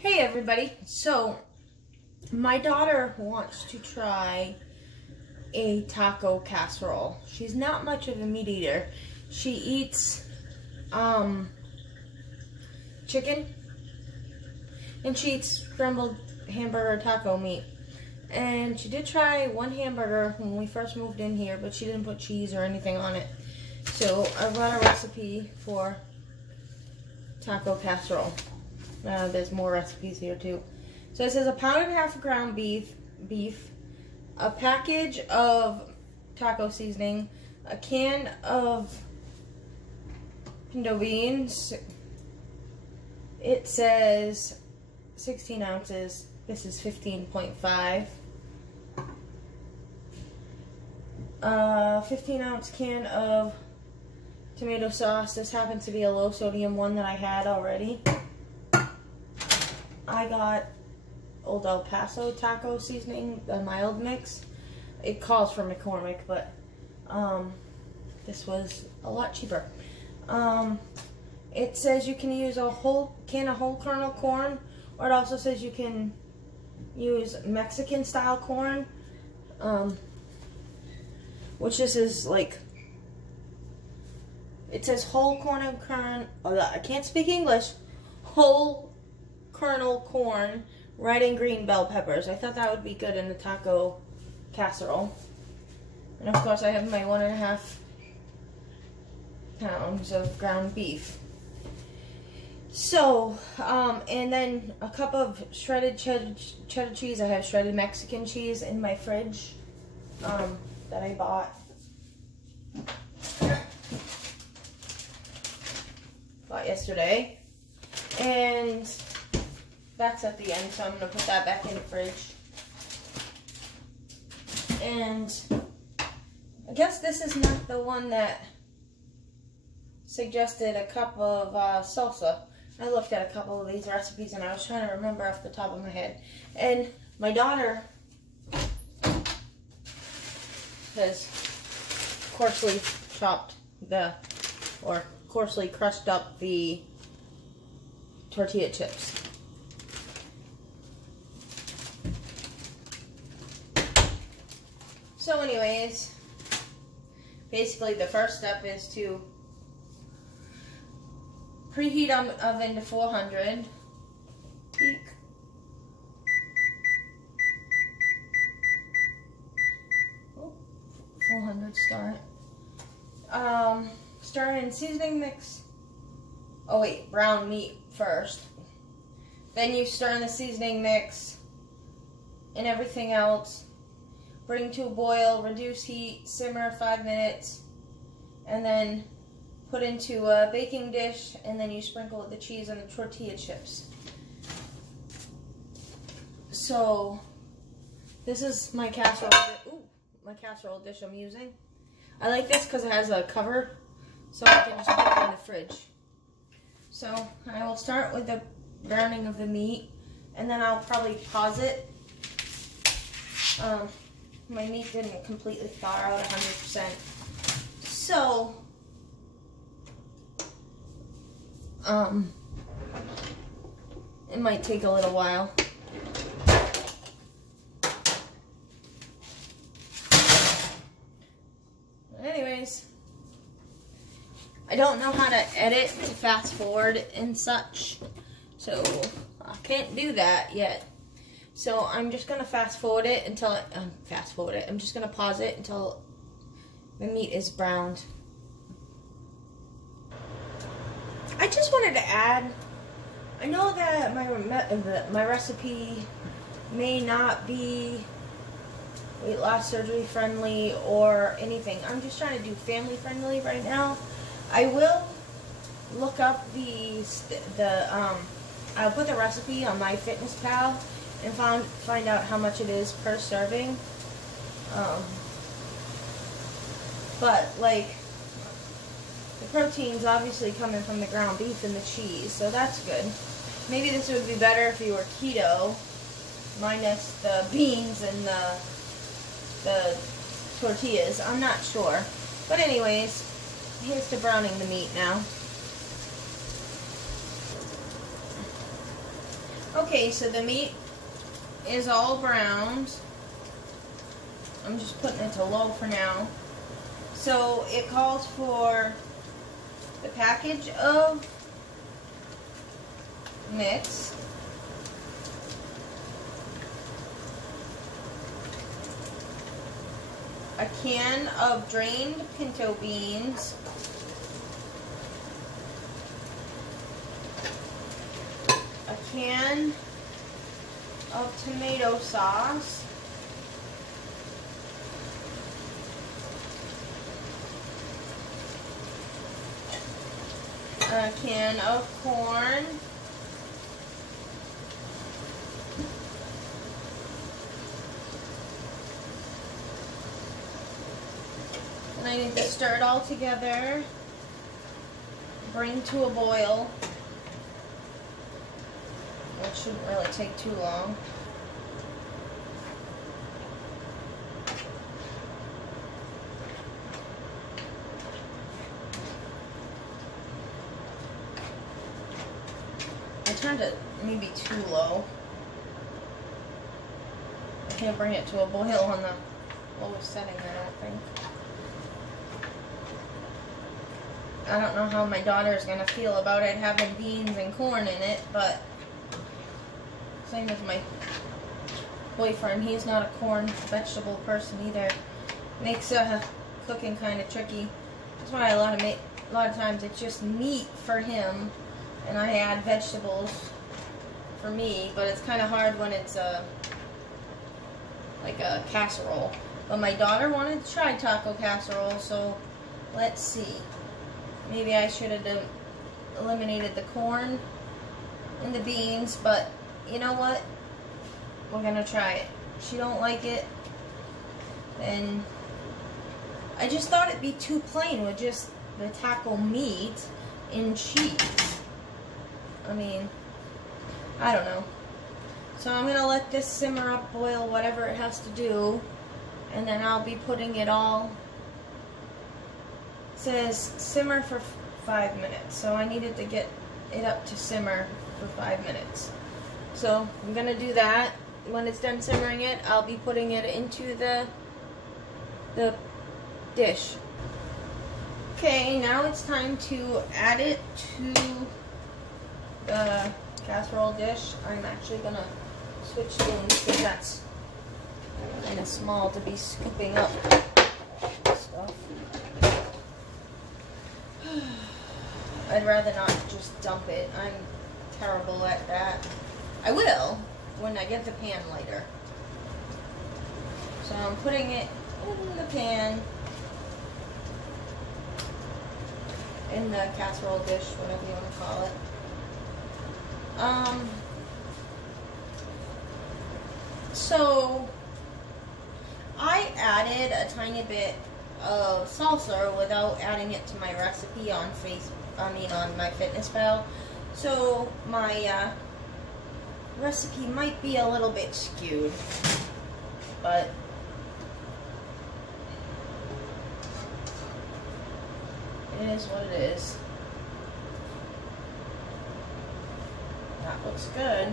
Hey everybody, so my daughter wants to try a taco casserole. She's not much of a meat eater. She eats chicken and she eats scrambled hamburger taco meat. And she did try one hamburger when we first moved in here, but she didn't put cheese or anything on it. So I got a recipe for taco casserole. There's more recipes here too. So it says 1.5 pounds of ground beef, a package of taco seasoning, a can of pinto beans. It says 16 ounces. This is 15.5. 15-ounce can of tomato sauce. This happens to be a low sodium one that I had already. I got Old El Paso taco seasoning, the mild mix. It calls for McCormick, but this was a lot cheaper. It says you can use a whole can of whole kernel corn, or it also says you can use Mexican style corn, which this is like. It says whole corn and kernel. Oh, I can't speak English. Whole kernel corn, red and green bell peppers. I thought that would be good in the taco casserole. And of course I have my 1.5 pounds of ground beef. So, and then a cup of shredded cheddar cheese. I have shredded Mexican cheese in my fridge that I bought yesterday. And that's at the end, so I'm going to put that back in the fridge. And I guess this is not the one that suggested a cup of salsa. I looked at a couple of these recipes and I was trying to remember off the top of my head. And my daughter has coarsely coarsely crushed up the tortilla chips. So anyways, basically the first step is to preheat oven to 400. Peak. 400 start. Stir in seasoning mix. Oh wait, brown meat first. Then you stir in the seasoning mix and everything else. Bring to a boil, reduce heat, simmer 5 minutes, and then put into a baking dish, and then you sprinkle the cheese and the tortilla chips. So, this is my casserole. My casserole dish I'm using. I like this because it has a cover, so I can just put it in the fridge. So, I will start with the browning of the meat, and then I'll probably pause it. My meat didn't completely thaw out 100%. So, it might take a little while. But anyways, I don't know how to edit to fast forward and such, so I can't do that yet. So I'm just gonna fast forward it until I'm just gonna pause it until the meat is browned. I just wanted to add, I know that my recipe may not be weight loss surgery friendly or anything. I'm just trying to do family friendly right now. I will look up I'll put the recipe on MyFitnessPal and find out how much it is per serving. But like, the protein's obviously coming from the ground beef and the cheese, so that's good. Maybe this would be better if you were keto, minus the beans and the tortillas. I'm not sure. But anyways, here's to browning the meat now. Okay, so the meat is all browned. I'm just putting it to low for now. So it calls for the package of mix, a can of drained pinto beans, a can of tomato sauce, a can of corn, and I need to stir it all together, bring to a boil, which shouldn't really take too long. I turned it maybe too low. I can't bring it to a boil on the lowest setting, I don't think. I don't know how my daughter is going to feel about it having beans and corn in it, but same as my boyfriend, he's not a corn vegetable person either. Makes cooking kind of tricky. That's why a lot of times it's just meat for him, and I add vegetables for me. But it's kind of hard when it's like a casserole. But my daughter wanted to try taco casserole, so let's see. Maybe I should have eliminated the corn and the beans, but you know what? We're gonna try it. If she don't like it, then I just thought it'd be too plain with just the taco meat and cheese. I mean, I don't know. So I'm gonna let this simmer up, boil, whatever it has to do, and then I'll be putting it all. It says simmer for 5 minutes, so I needed to get it up to simmer for 5 minutes. So I'm gonna do that. When it's done simmering it, I'll be putting it into the dish. Okay, now it's time to add it to the casserole dish. I'm actually gonna switch spoons because that's kind of small to be scooping up stuff. I'd rather not just dump it. I'm terrible at that. I will when I get the pan lighter. So I'm putting it in the pan, in the casserole dish, whatever you want to call it. So I added a tiny bit of salsa without adding it to my recipe on on my MyFitnessPal. So my recipe might be a little bit skewed, but it is what it is. That looks good.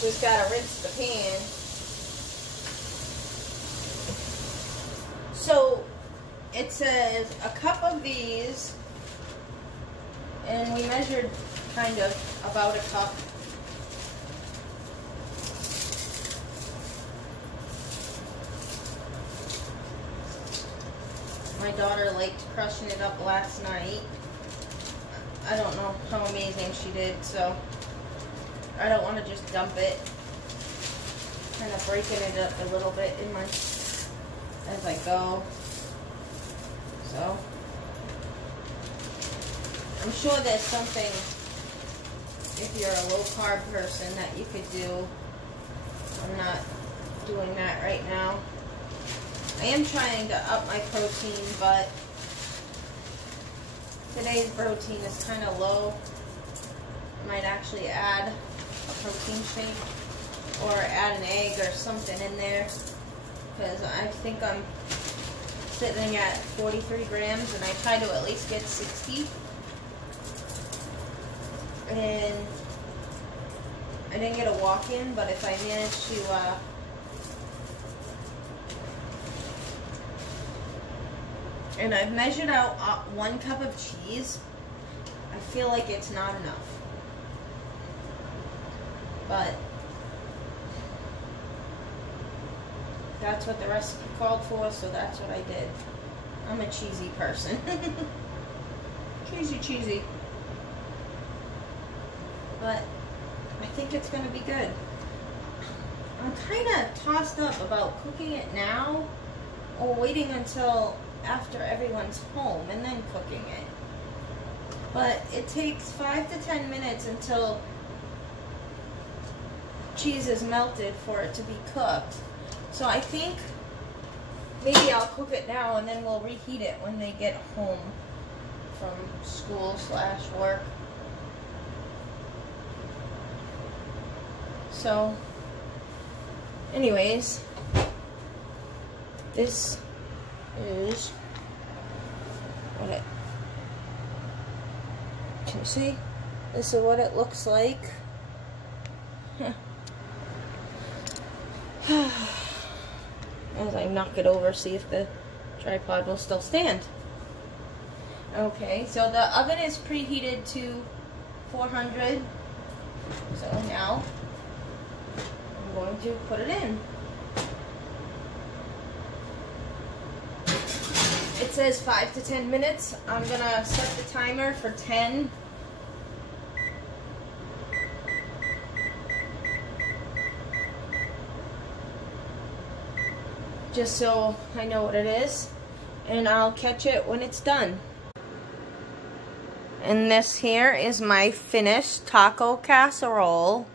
Just gotta rinse the pan. So it says a cup of these, and we measured kind of about a cup. My daughter liked crushing it up last night. I don't know how amazing she did, so I don't want to just dump it. Kind of breaking it up a little bit in as I go. So I'm sure there's something, if you're a low carb person, that you could do. I'm not doing that right now. I am trying to up my protein, but today's protein is kind of low. I might actually add a protein shake or add an egg or something in there, because I think I'm sitting at 43 grams, and I try to at least get 60. And I didn't get a walk-in, but if I manage to and I've measured out 1 cup of cheese, I feel like it's not enough. But that's what the recipe called for, so that's what I did. I'm a cheesy person. Cheesy. But I think it's going to be good. I'm kind of tossed up about cooking it now or waiting until after everyone's home and then cooking it. But it takes 5 to 10 minutes until cheese is melted for it to be cooked. So I think maybe I'll cook it now and then we'll reheat it when they get home from school/work. So, anyways, this is what it, can you see? This is what it looks like. As I knock it over, see if the tripod will still stand. Okay, so the oven is preheated to 400. So now I'm going to put it in. It says 5 to 10 minutes. I'm gonna set the timer for 10. Just so I know what it is, and I'll catch it when it's done. And this here is my finished taco casserole.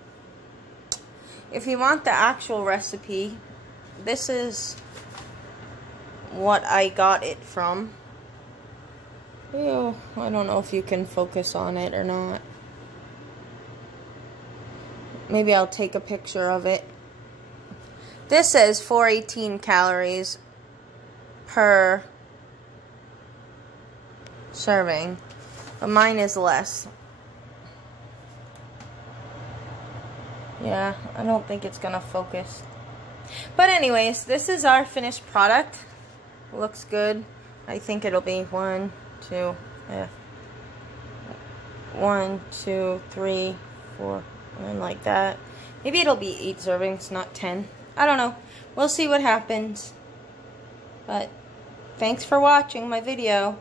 If you want the actual recipe, this is what I got it from. Ew, I don't know if you can focus on it or not. Maybe I'll take a picture of it. This says 418 calories per serving, but mine is less. Yeah, I don't think it's gonna focus. But anyways, this is our finished product. Looks good. I think it'll be 1, 2, 3, 4, and like that. Maybe it'll be 8 servings, not 10. I don't know. We'll see what happens. But thanks for watching my video.